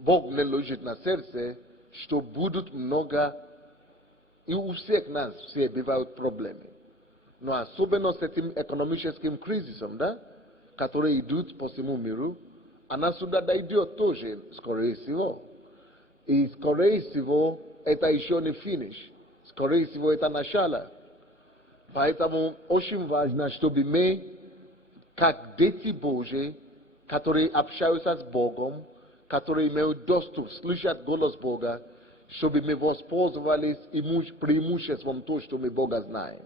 Бог не лежит на сердце, что будут много, и у всех нас все бывают проблемы. Но особенно с этим экономическим кризисом, да, который идут по всему миру, она сюда дойдет тоже, скорее всего. И, скорее всего, это еще не финиш. Скорее всего, это начало. Поэтому очень важно, чтобы мы, как дети Божьи, которые общаются с Богом, которые имеют доступ, слышат голос Бога, чтобы мы воспользовались преимуществом того, что мы Бога знаем.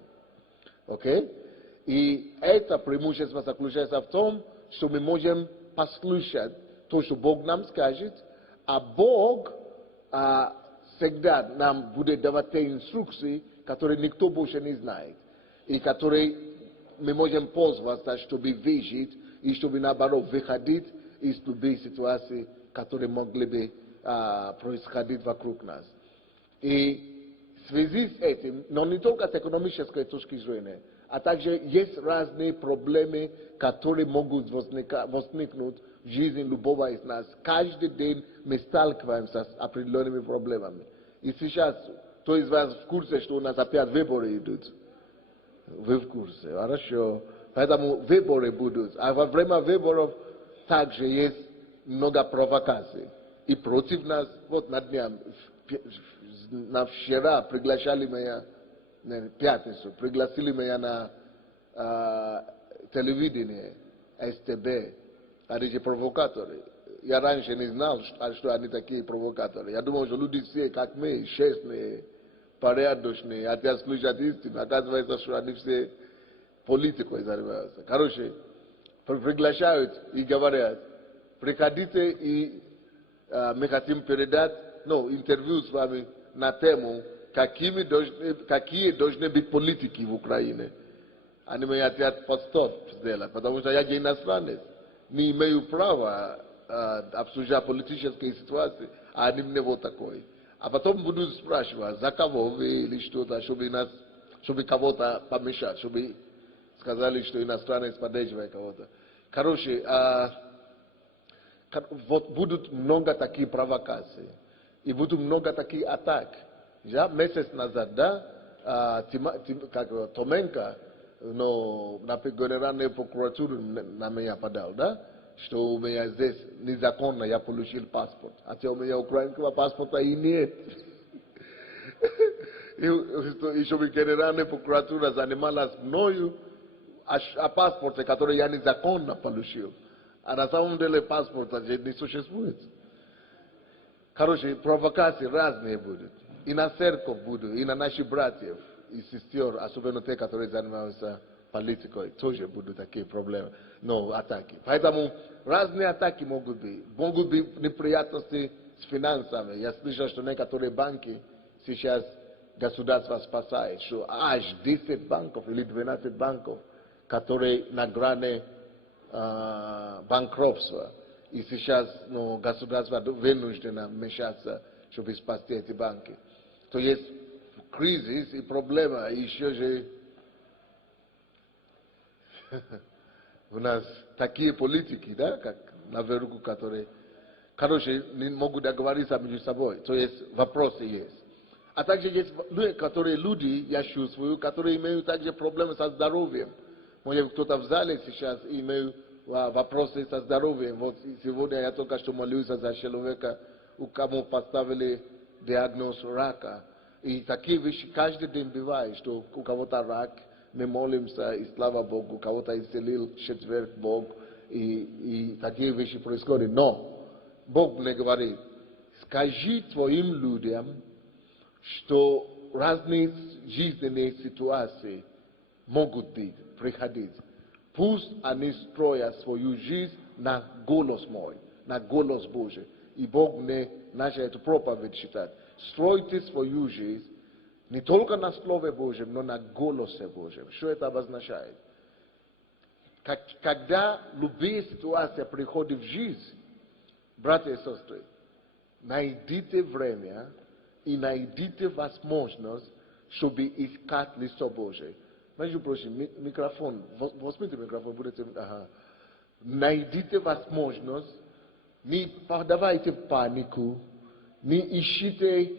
Окей? И это преимущество заключается в том, что мы можем послушать то, что Бог нам скажет, а Бог всегда нам будет давать те инструкции, которые никто больше не знает, и которые мы можем пользоваться, чтобы выжить, и чтобы наоборот выходить из любых ситуаций, которые могли бы происходить вокруг нас. И в связи с этим, но не только с экономической точки зрения, а также есть разные проблемы, которые могут возникнуть в жизни любого из нас. Каждый день мы сталкиваемся с определенными проблемами. И сейчас, кто из вас в курсе, что у нас опять выборы идут? Вы в курсе, хорошо. Поэтому выборы будут. А во время выборов также есть много провокаций. И против нас, вот на днях, вчера приглашали меня, пятницу, пригласили меня на телевидение, СТБ, они же провокаторы. Я раньше не знал, что они такие провокаторы. Я думал, что люди все, как мы, честные, порядочные, хотят слушать истину. Оказывается, что они все политикой занимаются. Короче, приглашают и говорят, приходите, и мы хотим передать интервью с вами на тему, какие должны быть политики в Украине. Они меня хотят постов сделать, потому что я иностранец. Не имею права обсуждать политические ситуации, а они мне вот такой. А потом будут спрашивать, за кого вы или что-то, чтобы кого-то помешать, чтобы сказали, что иностранец поддерживает кого-то. Короче, вот будут много таких провокаций, и будут много таких атак. Я месяц назад, да, Томенко, на Генеральную прокуратуру на меня подал, да, что у меня здесь незаконно я получил паспорт. Хотя у меня украинского паспорта и нет. И чтобы Генеральная прокуратура занималась мною о паспорте, который я незаконно получил. А на самом деле паспорта не существует. Короче, провокации разные будут. И на церковь будут, и на наших братьев и сестер, особенно те, которые занимаются политикой, тоже будут такие проблемы, атаки. Поэтому разные атаки могут быть. Могут быть неприятности с финансами. Я слышал, что некоторые банки сейчас государство спасает, что аж 10 банков или 12 банков, которые на грани банкротства. И сейчас государство вынуждено вмешаться, чтобы спасти эти банки. То есть кризис и проблема, и еще же у нас такие политики, да, как наверху, которые, короче, не могут договориться между собой. То есть вопросы есть. А также есть люди, я чувствую, которые имеют также проблемы со здоровьем. Может, кто-то в зале сейчас имеет вопросы со здоровьем. Вот сегодня я только что молился за человека, у кому поставили диагноз рака. И такие вещи каждый день бывает, что у кого-то рак, мы молимся, и слава Богу, у кого-то исцелил четверг Бог, и такие вещи происходят. Но Бог мне говорит, скажи твоим людям, что разные жизненные ситуации могут быть, приходить. Пусть они строят свою жизнь на голос мой, на голос Божий. И Бог мне начал эту проповедь читать. Стройте свою жизнь не только на Слове Божьем, но на голосе Божьем. Что это обозначает? Когда любые ситуации приходят в жизнь, братья и сестры, найдите время и найдите возможность, чтобы искать лицо Божие. Между прочим, микрофон, возьмите микрофон, будете... Найдите возможность не подавайте панику, не ищите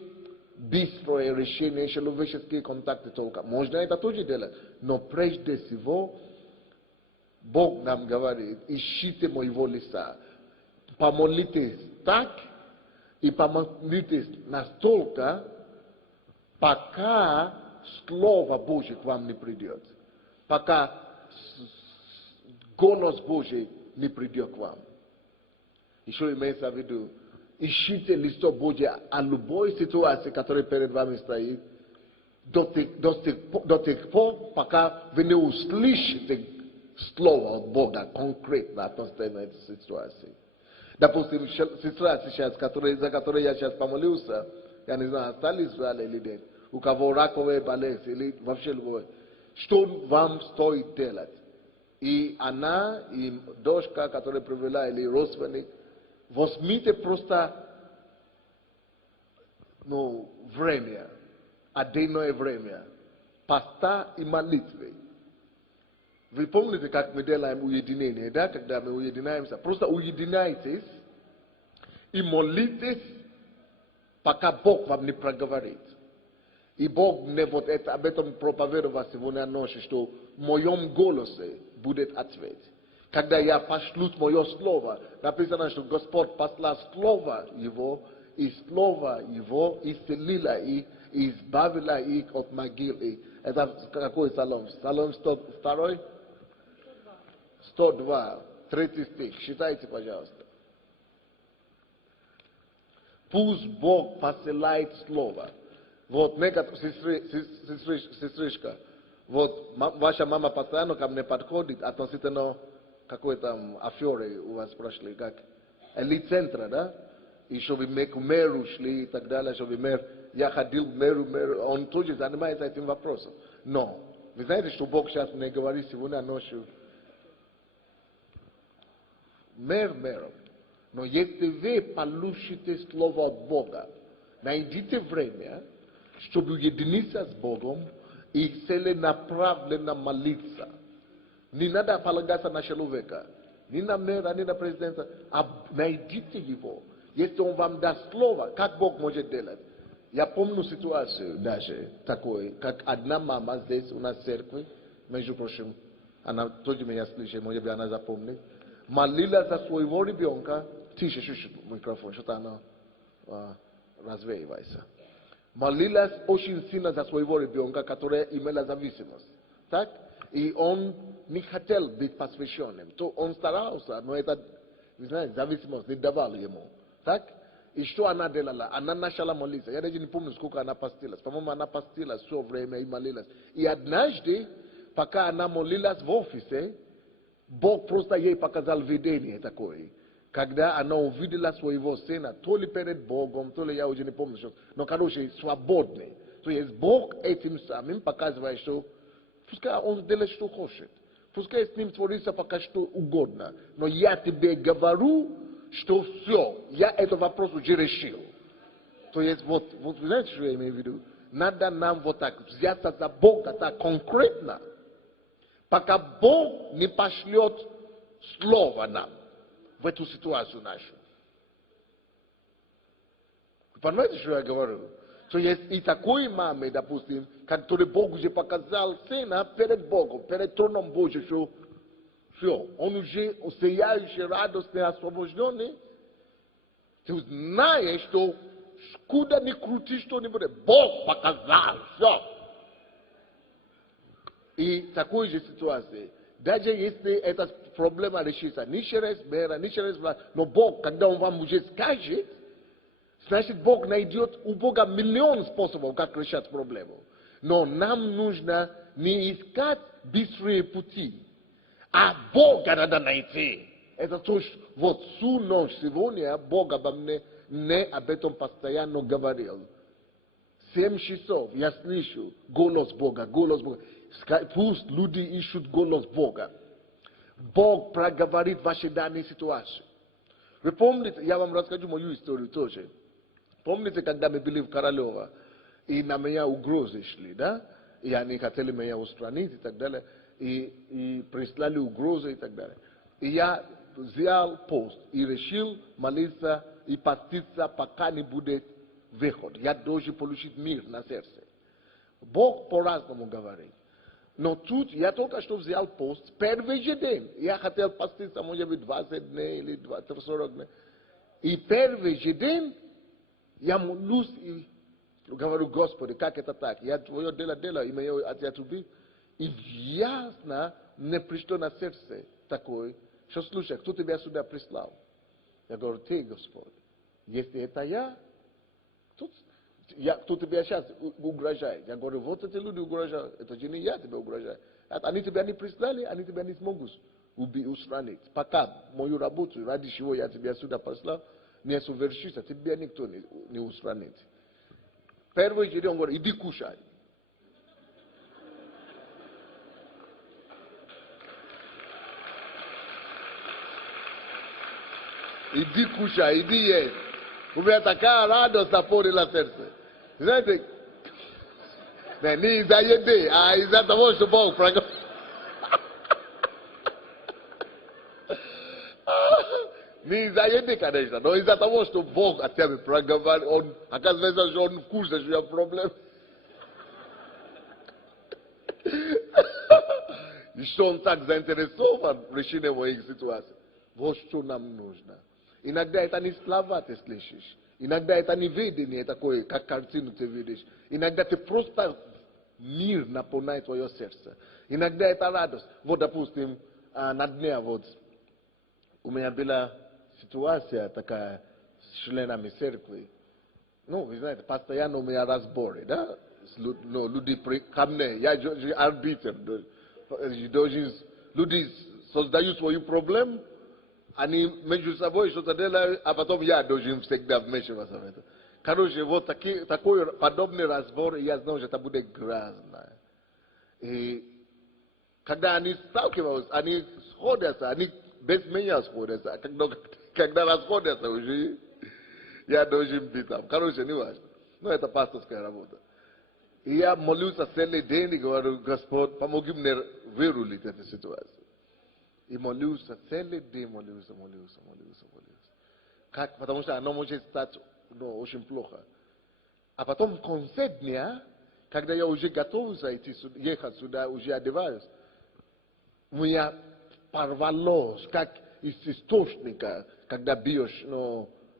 быстрое решение, человеческие контакты только. Можно это тоже делать, но прежде всего Бог нам говорит, ищите моего лица, помолитесь так и помолитесь настолько, пока Слово Божье к вам не придет, пока голос Божий не придет к вам. Еще имеется в виду, ищите лицо Божье о любой ситуации, которая перед вами стоит, до тех пор, пока вы не услышите слово от Бога конкретно относительно этой ситуации. Допустим, сестра сейчас, за которой я сейчас помолился, я не знаю, остались в зале или нет, у кого раковая болезнь или вообще любое, что вам стоит делать? И она, и дочка, которая привела, или родственник, возьмите просто время, отдельное время, поста и молитвы. Вы помните, как мы делаем уединение, да? Когда мы уединяемся, просто уединяйтесь и молитесь, пока Бог вам не проговорит. И Бог мне вот это, об этом проповедовал сегодня ночью, что в моем голосе будет ответ. Когда я пошлю мое слово, написано, что Господь послал слово Его исцелило их, и избавило их от могилы. Это какой псалом? Псалом 102? 102, 3 стих. Считайте, пожалуйста. Пусть Бог посылает слово. Вот, сестричка, вот ваша мама постоянно ко мне подходит относительно какой-то аферы у вас прошли, как элит-центра, да? И чтобы мы к мэру шли и так далее, чтобы мэр, я ходил к мэру, он тоже занимается этим вопросом. Но, вы знаете, что Бог сейчас мне говорит сегодня ночью? Мэром. Но если вы получите слово от Бога, найдите время, чтобы уединиться с Богом и целенаправленно молиться. Не надо полагаться на человека, ни на мэра, ни на президента, а найдите его. Если он вам даст слово, как Бог может делать? Я помню ситуацию даже такой, как одна мама здесь у нас в церкви, между прочим, она тоже меня слышит, может быть, она запомнит, молилась за своего ребенка, тише, микрофон, что-то она развеивается. Молилась очень сильно за своего ребенка, который имела зависимость. Так? И он не хотел быть посвященным. То он старался, но это, вы знаете, зависимость не давал ему. Так? И что она делала? Она начала молиться. Я даже не помню, сколько она постилась. По-моему, она постилась все время и молилась. И однажды, пока она молилась в офисе, Бог просто ей показал видение такое. Когда она увидела своего сына, то ли перед Богом, то ли я уже не помню, что, но, короче, свободный. То есть Бог этим самым показывает, что пускай он делает, что хочет. Пускай с ним творится пока что угодно. Но я тебе говорю, что все, я этот вопрос уже решил. То есть, вот вы знаете, что я имею в виду? Надо нам вот так взяться за Бога так конкретно, пока Бог не пошлет слово нам в эту ситуацию нашу. Вы понимаете, что я говорю? То есть и такой маме, допустим, который Бог уже показал сына перед Богом, перед троном Божьим, что все, он уже сияющий, радостный, освобожденный. Ты знаешь, что куда ни крути что-нибудь, Бог показал, все. И такой же ситуации. Даже если эта проблема решится, не через мэра, не через власть, но Бог, когда Он вам уже скажет, значит, Бог найдет у Бога миллион способов, как решать проблему. Но нам нужно не искать быстрые пути, а Бога надо найти. Это то, что вот всю ночь сегодня Бог обо мне об этом постоянно говорил. 7 часов я слышу голос Бога, голос Бога. Пусть люди ищут голос Бога. Бог проговорит ваши данные ситуации. Вы помните, я вам расскажу мою историю тоже. Помните, когда мы были в Королево, и на меня угрозы шли, да? И они хотели меня устранить и так далее. И прислали угрозы и так далее. И я взял пост и решил молиться и поститься, пока не будет выход. Я должен получить мир на сердце. Бог по-разному говорит. Но тут я только что взял пост, первый же день. Я хотел поститься, может быть, 20 дней или 40 дней. И первый же день я молюсь и говорю: Господи, как это так? Я твое дело делаю, имею от тебя трубить. И ясно мне пришло на сердце такое, что слушай, кто тебя сюда прислал? Я говорю: ты, Господь. Если это я, кто тебя сейчас угрожает? Я говорю: вот эти люди угрожают. Это же не я тебя угрожаю. Они тебя не прислали, они тебя не смогут устранить. Пока мою работу, ради чего я тебя сюда послал, не совершится, тебя никто не устранит. Первый же день он говорит: иди кушай. Иди кушай, иди есть. У меня такая радость наполнила сердце. Знаете, не из-за еды, а из-за того, что Бог проговорил. Не из-за еды, конечно, но из-за того, что Бог от тебя проговорил. Он, оказывается, что он в курсе, что я проблем. И что он так заинтересован в решении моих ситуаций. Вот что нам нужно. Иногда это не слова ты слышишь. Иногда это не видение такое, как картину ты видишь. Иногда ты просто мир наполняет твое сердце. Иногда это радость. Вот, допустим, на дне вот у меня была ситуация такая с членами церкви. Ну, вы знаете, постоянно у меня разборы, да? Люди ко мне, я же арбитр. Люди создают свою проблему, они между собой что-то делают, а потом я должен всегда вмешиваться в это. Короче, вот такой подобный разбор, я знаю, что это будет грязно. И когда они сталкиваются, они сходятся, они без меня сходятся. Когда расходятся уже, я должен быть там. Короче, не важно. Но это пасторская работа. И я молюсь целый день и говорю: Господь, помоги мне вырулить эту ситуацию. И молюсь целый день, молюсь. Как? Потому что оно может стать очень плохо. А потом в конце дня, когда я уже готов ехать сюда, уже одеваюсь, у меня порвалось, как из источника, когда бьешь,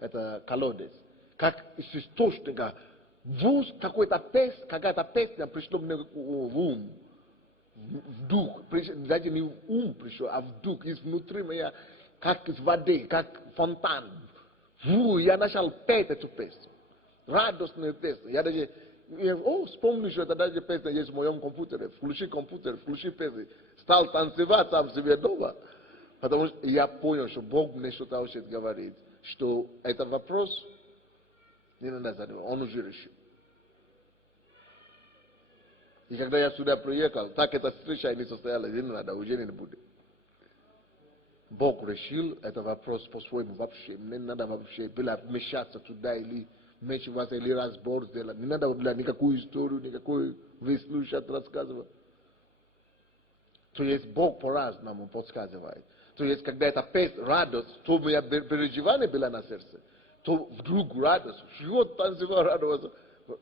это колодец. Как из источника. Вот какая-то песня пришла мне в ум. В дух, даже не в ум пришел, а в дух, изнутри меня, как из воды, как фонтан. Я начал петь эту песню. Радостную песню. Я даже, вспомнил, что это даже песня есть в моем компьютере. Включи компьютер, включи песню. Стал танцевать сам себе дома. Потому что я понял, что Бог мне что-то хочет говорить. Что это вопрос, не надо задавать, он уже решил. И когда я сюда приехал, так эта встреча не состоялась, не надо, уже не будет. Бог решил этот вопрос по-своему вообще. Не надо вообще было вмешаться туда или вмешиваться, или разбор сделать. Не надо было никакую историю, никакую выслушать, рассказывать. То есть Бог по-разному подсказывает. То есть когда это радость, то у меня переживание было на сердце, то вдруг радость, чего танцевал, радоваться.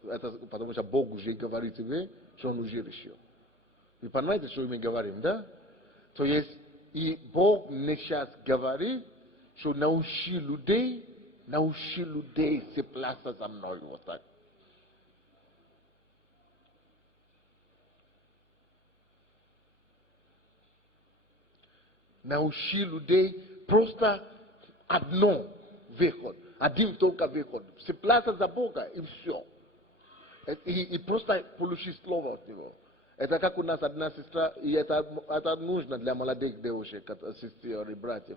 Это потому что Бог уже говорит тебе, что Он уже решил. Вы понимаете, что мы говорим, да? То есть, и Бог мне сейчас говорит, что научи людей цепляться за мной вот так. Научи людей просто одно выход, один только выход. Цепляться за Бога и все. И просто получить слово от Него. Это как у нас одна сестра, и это нужно для молодых девушек, сестер и братьев.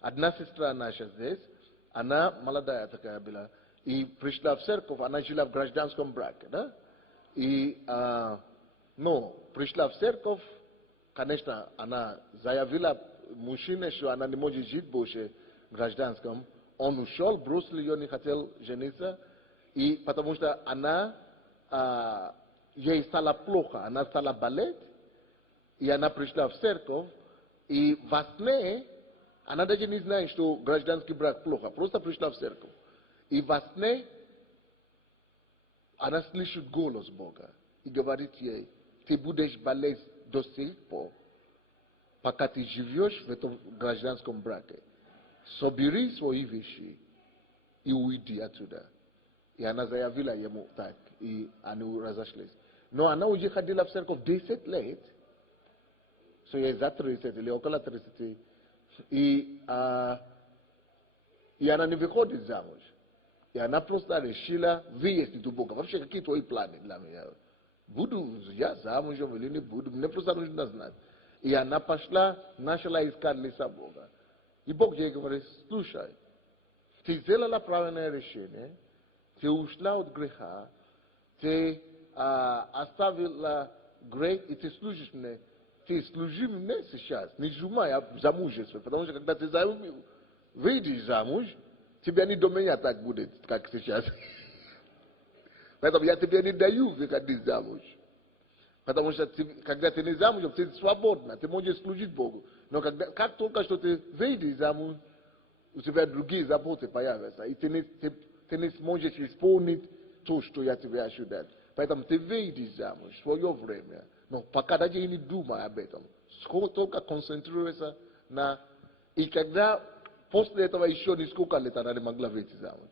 Одна сестра наша здесь, она молодая такая была, и пришла в церковь, она жила в гражданском браке, да? И, пришла в церковь, конечно, она заявила мужчине, что она не может жить больше в гражданском. Он ушел, бросил ее, не хотел жениться, и потому что ей стало плохо, она стала болеть, и она пришла в церковь, и во сне Она даже не знает, что гражданский брак плохо. Просто пришла в церковь. И во сне она слышит голос Бога. И говорит ей, ты будешь болеть до сих пор, пока ты живешь в этом гражданском браке. Собери свои вещи и уйди оттуда. И она заявила ему так, и они разошлись. Но она уже ходила в церковь 10 лет, so ей за 30 или около 30, и она не выходит замуж. И она просто решила выяснить у Бога. Вообще, какие твои планы для меня? Буду я замужем или не буду? Мне просто нужно знать. И она пошла, начала искать лица Бога. И Бог ей говорит, слушай, ты сделала правильное решение, ты ушла от греха, ты оставила грех, и ты служишь мне. Ты служи мне сейчас, не думай о замужестве, потому что когда ты выйдешь замуж, тебя не до меня так будет, как сейчас. Поэтому я тебе не даю выходить замуж. Потому что когда ты не замужем, ты свободна, ты можешь служить Богу. Но как только что ты выйдешь замуж, у тебя другие заботы появятся. И ты не сможешь исполнить то, что я тебе ожидаю. Поэтому ты выйдешь замуж в свое время. Но пока даже и не думай об этом. Только концентрируйся на... И когда после этого еще несколько лет она не могла выйти замуж.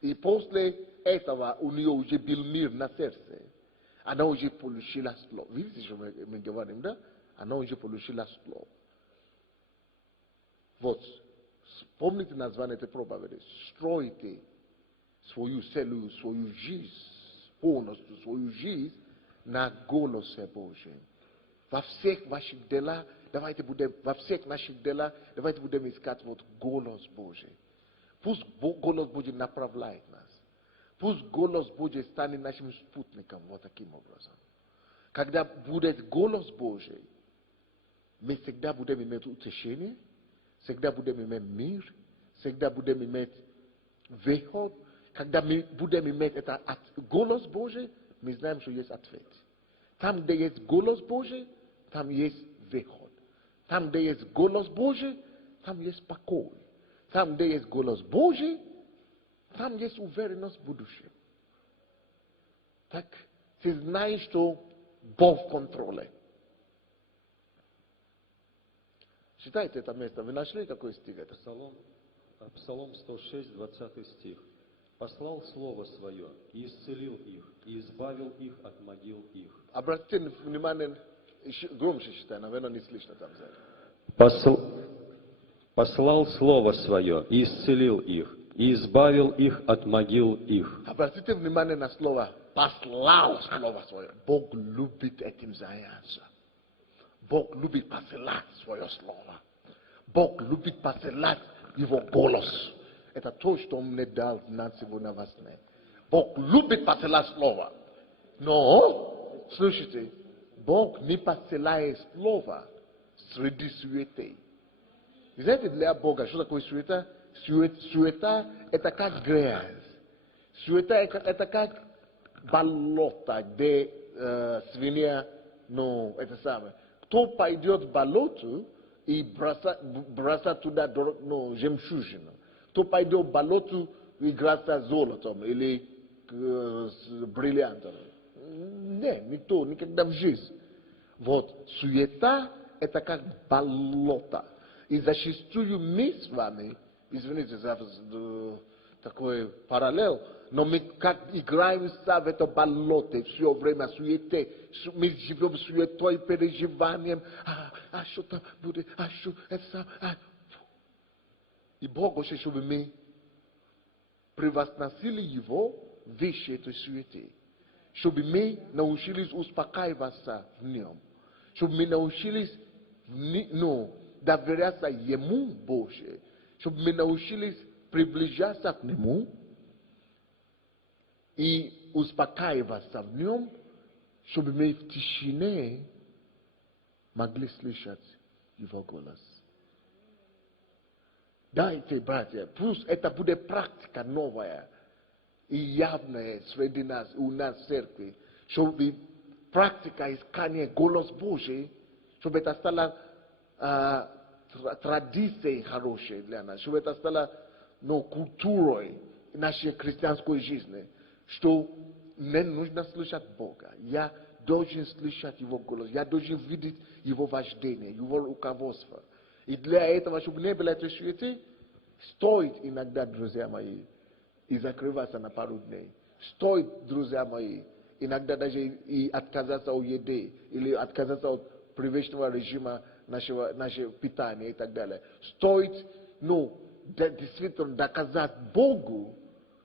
И после этого у нее уже был мир на сердце. Она уже получила слово. Видите, что мы говорим, да? Она уже получила слово. Вот. Помните название этой проповеди? Стройте свою целую, свою жизнь, полностью свою жизнь на голосе Божьем. Во всех ваших делах, давайте будем искать вот голос Божий. Пусть голос Божий направляет нас. Пусть голос Божий станет нашим спутником вот таким образом. Когда будет голос Божий, мы всегда будем иметь утешение, всегда будем иметь мир, всегда будем иметь выход. Когда мы будем иметь этот голос Божий, мы знаем, что есть ответ. Там, где есть голос Божий, там есть выход. Там, где есть голос Божий, там есть покой. Там, где есть голос Божий, там есть уверенность в будущем. Так, ты знаешь, что Бог в контроле. Читайте это место. Вы нашли какой стих это? Псалом 106, 20 стих. «Послал Слово Свое, и исцелил их, и избавил их от могил их». Обратите внимание, громче читай, наверное, не слышно там сзади. «Послал Слово Свое, и исцелил их, и избавил их от могил их». Обратите внимание на слово «послал Слово Свое». Бог любит этим заняться. Бог любит посылать свое слово. Бог любит посылать его голос. Это то, что он мне дал знать сегодня во сне. Бог любит посылать слово. Но, слушайте, Бог не посылает слово среди суеты. Знаете, для Бога, что такое суета? Суета – это как грязь. Суета – это как болото, где свинья, ну, это самое. Кто пойдет в болото и бросать туда жемчужину? Кто пойдет в болото и играться золотом или бриллиантом? Нет, никто, никогда в жизни. Вот, суета – это как болото. И зачастую мы с вами, извините за такой параллел, но мы как играемся в это болото все время суете. Мы живем суетой, переживанием. Что там будет, что это. И Бог хочет, чтобы мы превозносили Его выше этой суеты. Чтобы мы научились успокаиваться в Нем. Чтобы мы научились доверяться Ему больше. Чтобы мы научились приближаться к Нему и успокаиваться в Нем, чтобы мы в тишине могли слышать Его голос. Дайте, братья, пусть это будет практика новая и явная среди нас, у нас в церкви, чтобы практика искания голос Божий, чтобы это стало традиции хорошие для нас, чтобы это стало культурой нашей христианской жизни, что мне нужно слышать Бога. Я должен слышать Его голос, я должен видеть Его вождение, Его руководство. И для этого, чтобы не было этой суеты, стоит иногда, друзья мои, и закрываться на пару дней. Стоит, друзья мои, иногда даже и отказаться от еды, или отказаться от привычного режима нашего питания и так далее. Стоит, действительно доказать Богу,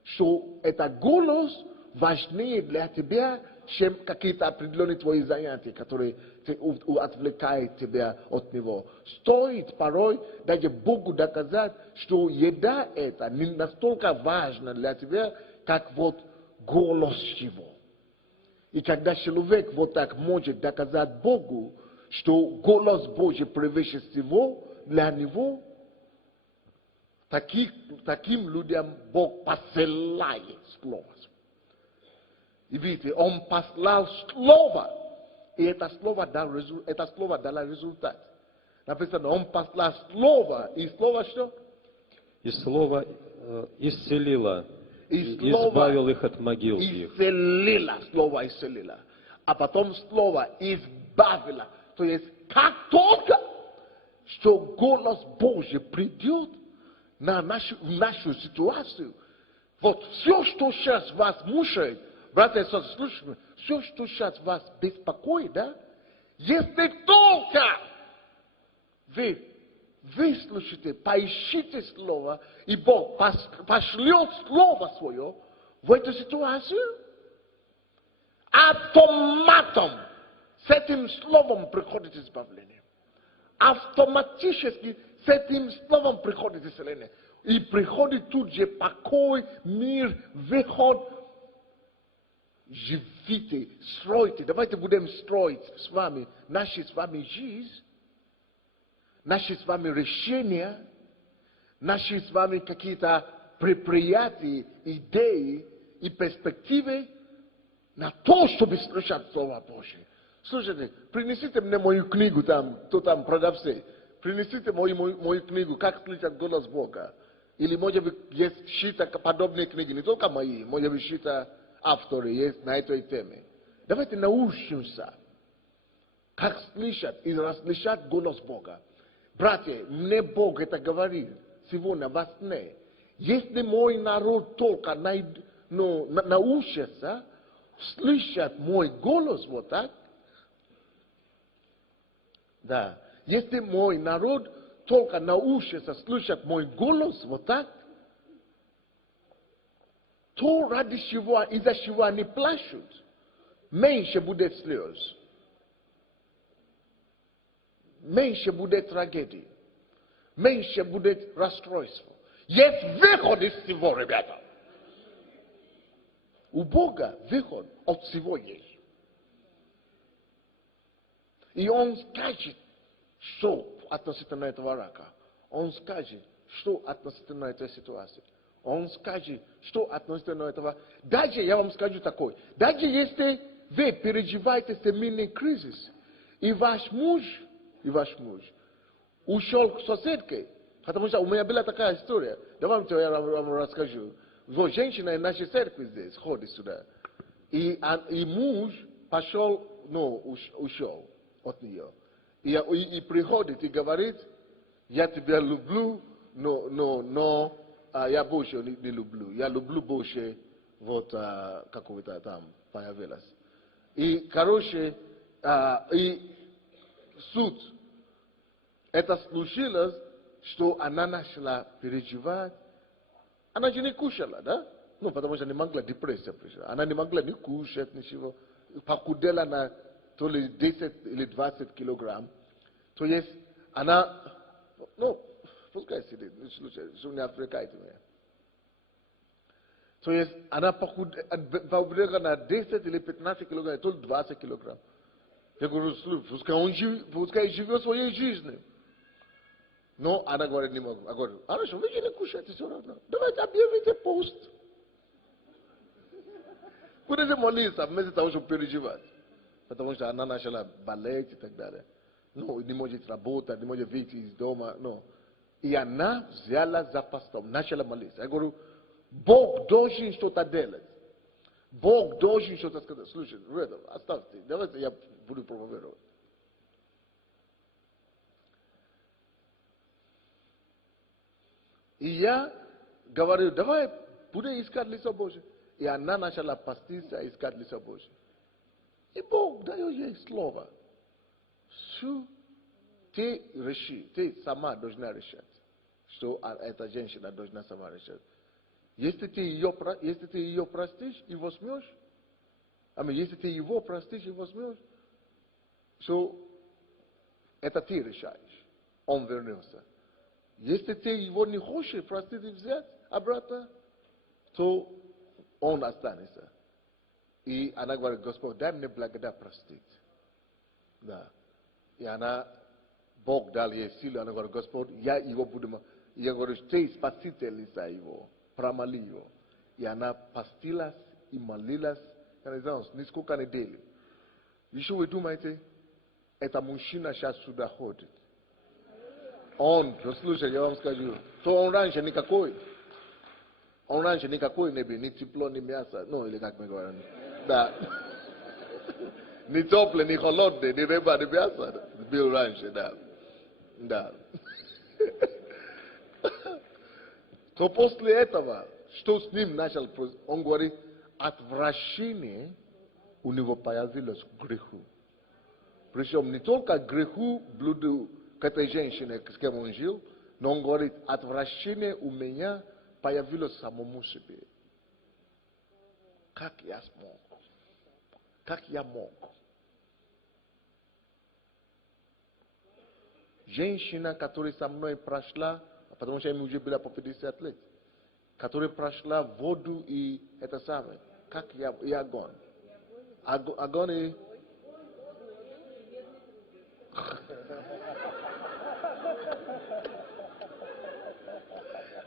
что этот голос важнее для тебя, чем какие-то определенные твои занятия, которые отвлекают тебя от него. Стоит порой даже Богу доказать, что еда это не настолько важна для тебя, как вот голос его. И когда человек вот так может доказать Богу, что голос Божий превыше всего для него, таким людям Бог посылает слово. И видите, Он послал слово, и это слово дало результат. Написано, Он послал слово, и слово что? И слово исцелило, И слово избавил их от могил их. Слово исцелило. А потом слово избавило. То есть, как только, что голос Божий придет в нашу ситуацию, вот все, что сейчас вас мучает, братья и сестры, слушайте, все, что сейчас вас беспокоит, да, если только вы выслушайте, поищите слово, и Бог пошлет слово свое в эту ситуацию, автоматом с этим словом приходит избавление. Автоматически с этим словом приходит исцеление. И приходит тут же покой, мир, выход. Живите, стройте. Давайте будем строить с вами наши с вами жизнь, наши с вами решения, наши с вами какие-то предприятия, идеи и перспективы на то, чтобы слышать Слово Божье. Слушайте, принесите мне мою книгу там, кто там продавцы. Принесите мою книгу, как слышать голос Бога. Или, может быть, есть чьи-то подобные книги, не только мои, может быть, чьи-то авторы есть на этой теме. Давайте научимся, как слышать и расслышать голос Бога. Братья, мне Бог это говорит сегодня во сне. Если мой народ только научится слышать мой голос вот так, да, если мой народ только научится слышать мой голос вот так, то ради чего, из-за чего они плачут, меньше будет слез, меньше будет трагедии, меньше будет расстройства. Есть выход из всего, ребята. У Бога выход от всего есть. И Он скажет, что относительно этого рака. Он скажет, что относительно этой ситуации. Он скажет, что относительно этого. Даже, я вам скажу такое, даже если вы переживаете семейный кризис, и ваш муж ушел к соседке, потому что у меня была такая история, давайте я вам расскажу. Вот женщина из нашей церкви здесь ходит сюда, и муж пошел, ушел от нее. И приходит и говорит, я тебя люблю, но я больше не люблю. Я люблю больше, вот, какого-то там появилось. И, короче, и суд. Это случилось, что она начала переживать. Она же не кушала, да? Потому что не могла депрессия пришла. Она не могла ни кушать, ничего. Похудела на то ли 10 или 20 килограмм. То есть она, пускай сидит, что не отвлекайте меня. То есть она похудела на 10 или 15 килограмм, то ли 20 килограмм. Я говорю, пускай живет своей жизнью. Но она говорит, не могу. Я говорю, хорошо, вы же не кушаете все равно. Давайте объявите пост. Будете молиться вместо того, чтобы переживать. Потому что она начала болеть и так далее. Ну, не может работать, не может выйти из дома, no. И она взяла за постом, начала молиться. Я говорю, Бог должен что-то делать. Бог должен что-то сказать. Слушай, Реда, оставьте, давайте я буду проповедовать. И я говорю, давай будем искать лицо Божие. И она начала поститься, искать лицо Божие. И Бог дает ей слово. Что ты реши, ты сама должна решать, что эта женщина должна сама решать. Если ты ее простишь и возьмешь, если ты его простишь и возьмешь, то это ты решаешь. Он вернулся. Если ты его не хочешь простить и взять обратно, то он останется. И она говорит, Господь, дай мне благодать простить. Да. И она, Бог дал ей силу, она говорит, Господь, я его буду... Я говорю, ты спасительница его, промоли его. И она постилась и молилась, я не знаю, несколько недель. И что вы думаете? Это мужчина сейчас сюда ходит. Он, слушай, я вам скажу, то он раньше никакой. Он раньше никакой не был, ни тепло, ни мясо. Ну, или как мы говорим. Да. Ни теплый, ни холодный, ни рыба, ни мясо. Был раньше, да. Да. То после этого, что с ним начал, он говорит, отвращение у него появилось к греху. Причем не только к греху, блуду к этой женщине, с кем он жил, но он говорит, отвращение у меня появилось самому себе. Как я смог? Как я мог? Женщина, которая со мной прошла, потому что ему уже было по 50 лет, которая прошла воду и это самое, как я, и огонь. Огонь и...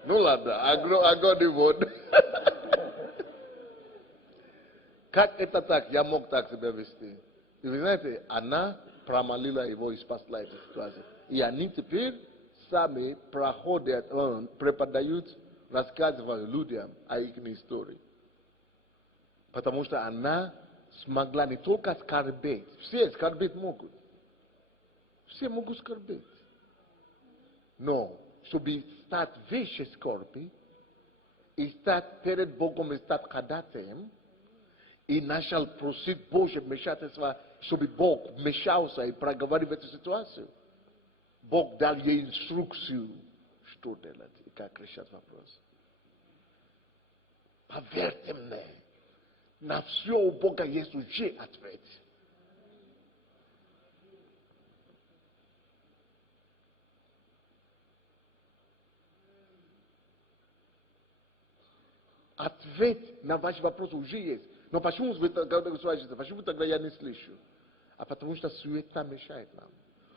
Ну ладно, огонь и воду. Как это так? Я мог так себя вести. И вы знаете, она промолила его и спасла эту ситуацию. И они теперь сами проходят, преподают, рассказывают людям о их истории. Потому что она смогла не только скорбеть. Все скорбеть могут. Все могут скорбеть. Но, чтобы стать выше скорби, и стать перед Богом, и стать ходатаем, и начал просить Божье вмешательство, чтобы Бог вмешался и проговорил эту ситуацию. Бог дал ей инструкцию, что делать и как решать вопрос. Поверьте мне, на все у Бога есть уже ответ. Ответ на ваш вопрос уже есть. Но почему вы тогда я не слышу? А потому что суета мешает нам.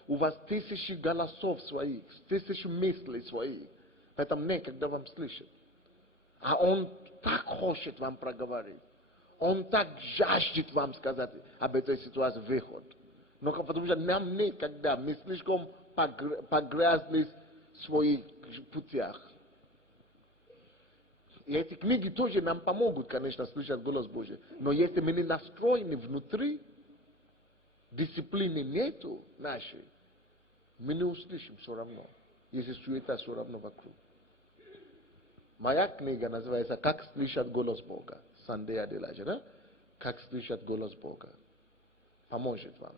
У вас тысячи голосов своих, тысячи мыслей своих. Поэтому некогда вам слышать. А он так хочет вам проговорить. Он так жаждет вам сказать об этой ситуации выход. Но потому что нам некогда, мы слишком погрязли в своих путях. И эти книги тоже нам помогут, конечно, слышать голос Божий. Но если мы не настроены внутри, дисциплины нету нашей, мы не услышим все равно, если суета все равно вокруг. Моя книга называется «Как слышать голос Бога». Сандея Деладжа, да? «Как слышать голос Бога». Поможет вам.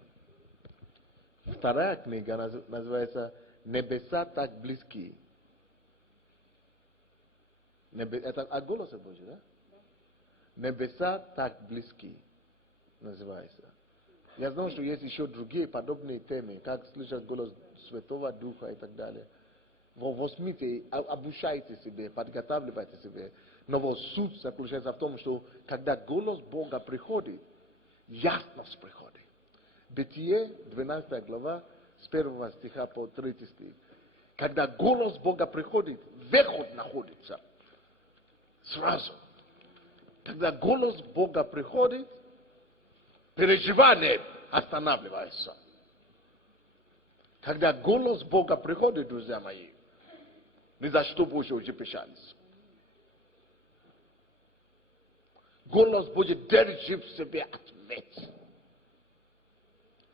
Вторая книга называется «Небеса так близки». Это от голоса Божьего, да? Небеса так близки, называется. Я знаю, что есть еще другие подобные темы, как слышать голос Святого Духа и так далее. Возьмите, обучайте себе, подготавливайте себе. Но вот суть заключается в том, что когда голос Бога приходит, ясность приходит. Бытие, 12 глава, с 1 стиха по 3 стих. Когда голос Бога приходит, выход находится. Сразу. Когда голос Бога приходит, переживание останавливается. Когда голос Бога приходит, друзья мои, ни за что больше уже печались. Голос Божий держит в себе ответ.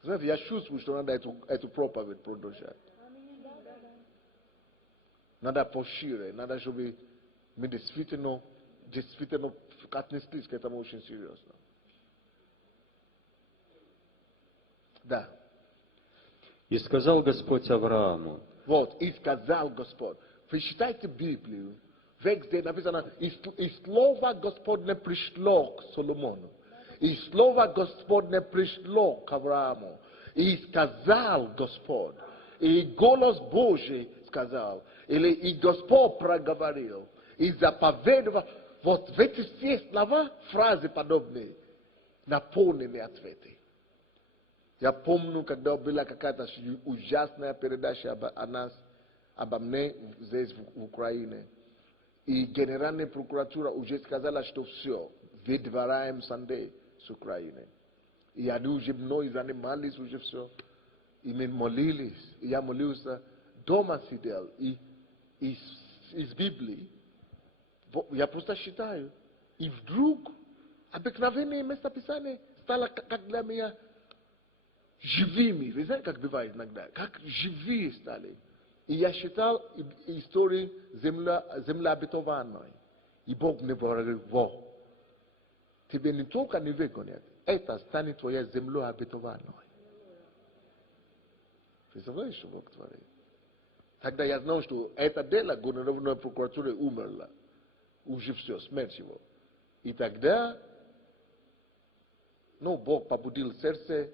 Знаете, я чувствую, что надо эту проповедь продолжать. Надо пошире, надо, чтобы мы действительно отнеслись к этому очень серьезно. Да. И сказал Господь Аврааму, Вот, и сказал Господь. Прочитайте Библию, везде написано, и слово Господне пришло к Соломону. И слово Господне пришло к Аврааму. И сказал Господь. И голос Божий сказал. Или и Господь проговорил. И заповедовал. Вот в эти все слова, фразы подобные, наполнены ответы. Я помню, когда была какая-то ужасная передача о нас, обо мне здесь в Украине. И Генеральная прокуратура уже сказала, что все, выдворяем Сандей с Украины. И они уже мной занимались, уже все. И мы молились. И я молился, дома сидел. И из Библии, я просто считаю. И вдруг обыкновенные местописания стало как для меня живыми. Вы знаете, как бывает иногда? Как живые стали. И я читал истории земли обетованной. И Бог мне говорит, во, тебе не только не выгонят, это станет твоей землей обетованной. Представляешь, что Бог творит? Тогда я знал, что это дело государственной прокуратуры умерло. Уже все, смерть его. И тогда, Бог побудил сердце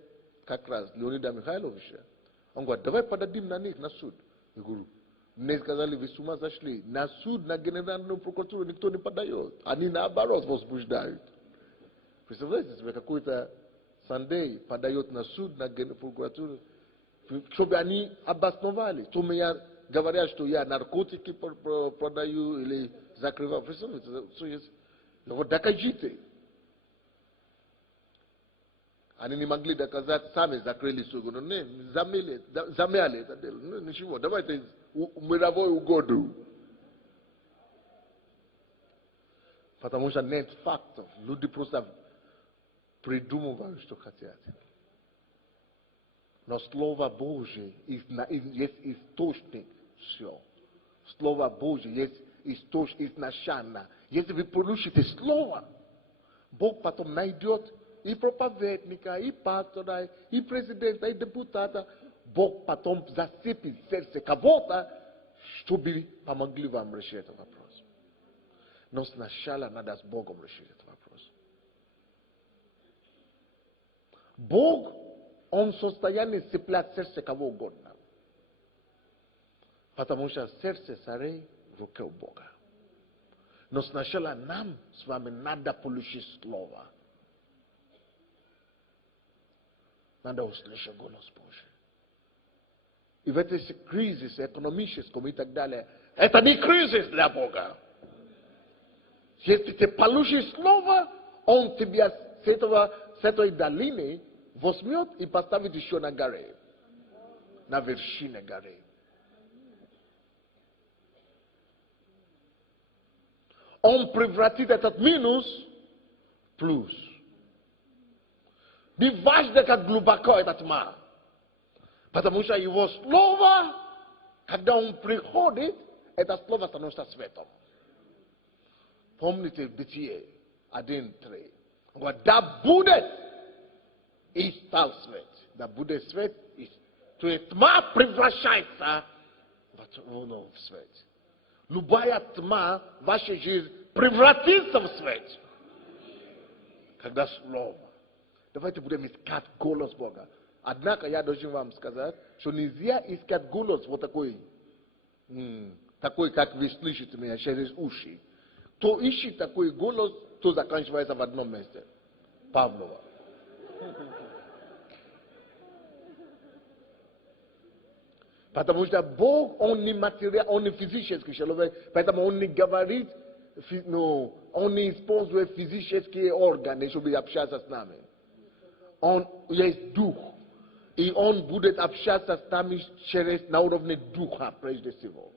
как раз Леонида Михайловича. Он говорит, давай подадим на них на суд. Я говорю, мне сказали, вы с ума зашли. На суд, на генеральную прокуратуру никто не подает. Они наоборот возбуждают. Представляете себе, какой-то Сандей подает на суд, на прокуратуру, чтобы они обосновали. То меня говорят, что я наркотики продаю или закрываю. Представляете, что есть? Вот докажите. Они не могли доказать, сами закрыли суд. Замяли это дело. Ничего, давайте мировую угоду. Потому что нет фактов. Люди просто придумывают, что хотят. Но Слово Божие есть источник все. Слово Божие есть источник изначально. Если вы получите Слово, Бог потом найдет и проповедника, и пастора, и президента, и депутата. Бог потом засыпет сердце кого-то, чтобы помогли вам решить этот вопрос. Но сначала надо с Богом решить этот вопрос. Бог, Он в состоянии цеплять сердце кого угодно. Потому что сердце царей в руке у Бога. Но сначала нам с вами надо получить Слово. Надо услышать голос Божий. И в этой кризисе экономическом и так далее, это не кризис для Бога. Если ты получишь Слово, Он тебя с этой долины возьмет и поставит еще на горе. На вершине горы. Он превратит этот минус в плюс. Не важно, как глубоко эта тьма. Потому что его слово, когда он приходит, это слово становится светом. Помните Бытие 1:3. Он говорит, да будет, и стал свет. Да будет свет, то есть тьма превращается в свет. Любая тьма в вашей жизни превратится в свет. Когда слово. Давайте будем искать голос Бога. Однако я должен вам сказать, что нельзя искать голос вот такой, как вы слышите меня через уши. Кто ищет такой голос, то заканчивается в одном месте. Павлова. Потому что Бог, Он не материал, Он не физический человек, поэтому Он не говорит, Он не использует физические органы, чтобы общаться с нами. Он есть дух. И он будет общаться с нами на уровне духа, прежде всего.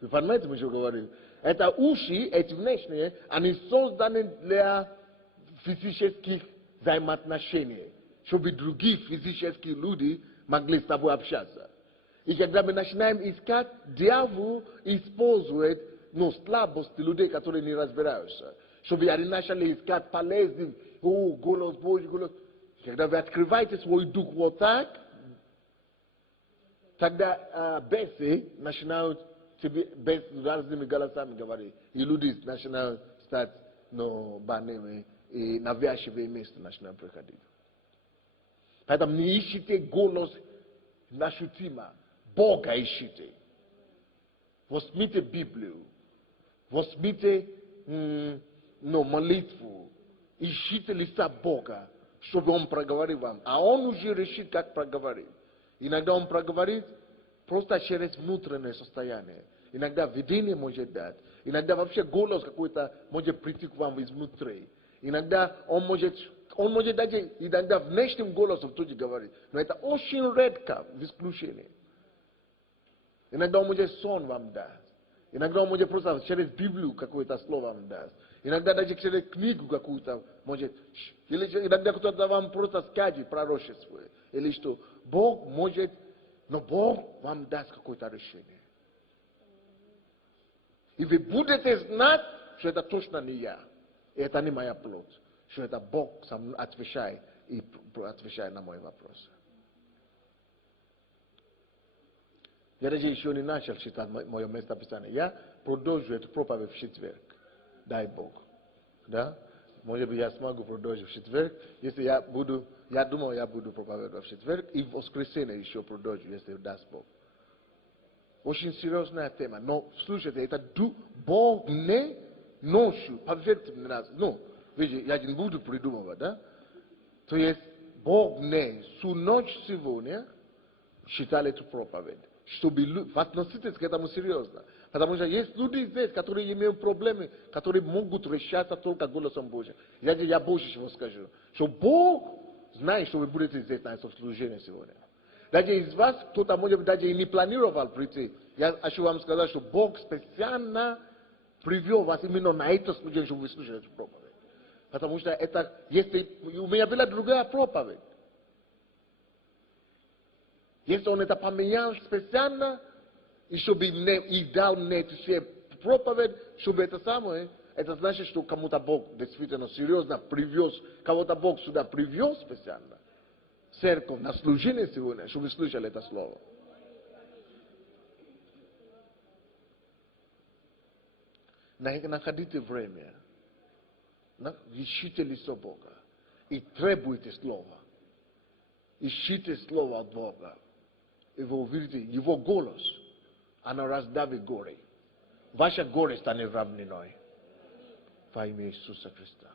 Вы понимаете, мы что говорим? Это уши, эти внешние, они созданы для физических взаимоотношений, чтобы другие физические люди могли с тобой общаться. И когда мы начинаем искать, дьявол использует слабости людей, которые не разбираются. Чтобы они начали искать полезным, голос Божий, голос. Когда вы открываете свой дух вот так, тогда бесы начинают тебе разными голосами говорить. И люди начинают стать больными, и навязчивые места начинают приходить. Поэтому не ищите голос ощутимо. Бога ищите. Возьмите Библию. Возьмите молитву. Ищите лица Бога, чтобы Он проговорил вам. А Он уже решит, как проговорить. Иногда Он проговорит просто через внутреннее состояние. Иногда видение может дать. Иногда вообще голос какой-то может прийти к вам изнутри. Иногда он может даже иногда внешним голосом тоже говорить. Но это очень редко, в исключение. Иногда он может сон вам даст. Иногда он может просто через Библию какое-то слово вам даст. Иногда даже через книгу какую-то может. Или иногда кто-то вам просто скажет пророчество. Или что. Бог может, но Бог вам даст какое-то решение. И вы будете знать, что это точно не я. И это не моя плоть. Что это Бог сам отвечает и отвечает на мои вопросы. Я даже еще не начал читать мое местописание. Я продолжу эту проповедь в четверг. Дай Бог. Да? Может быть, я смогу продолжить в четверг. Если я думаю, я буду проповедовать в четверг. И в воскресенье еще продолжу, если даст Бог. Очень серьезная тема. Но, слушайте, это Бог не ночью, поверьте мне, видите, я не буду придумывать, да? То есть, Бог не всю ночь сегодня читали эту проповедь. Чтобы относитесь к этому серьезно. Потому что есть люди здесь, которые имеют проблемы, которые могут решаться только голосом Божьим. Я больше всего скажу. Что Бог знает, что вы будете здесь на этом служении сегодня. Даже из вас кто-то, может быть, даже и не планировал прийти. Я хочу вам сказать, что Бог специально привел вас именно на это служение, чтобы вы слушали эту проповедь. Потому что это, если у меня была другая проповедь. Если он это поменял специально, и чтобы и дал мне эту проповедь, чтобы это самое, это значит, что кому-то Бог действительно серьезно привез, кого-то Бог сюда привез специально. Церковь на служение сегодня, чтобы вы слышали это слово. Находите время, ищите лицо Бога и требуйте слова. Ищите слово от Бога. И вы увидите Его голос, оно раздавит горе. Ваше горе станет равниной во имя Иисуса Христа.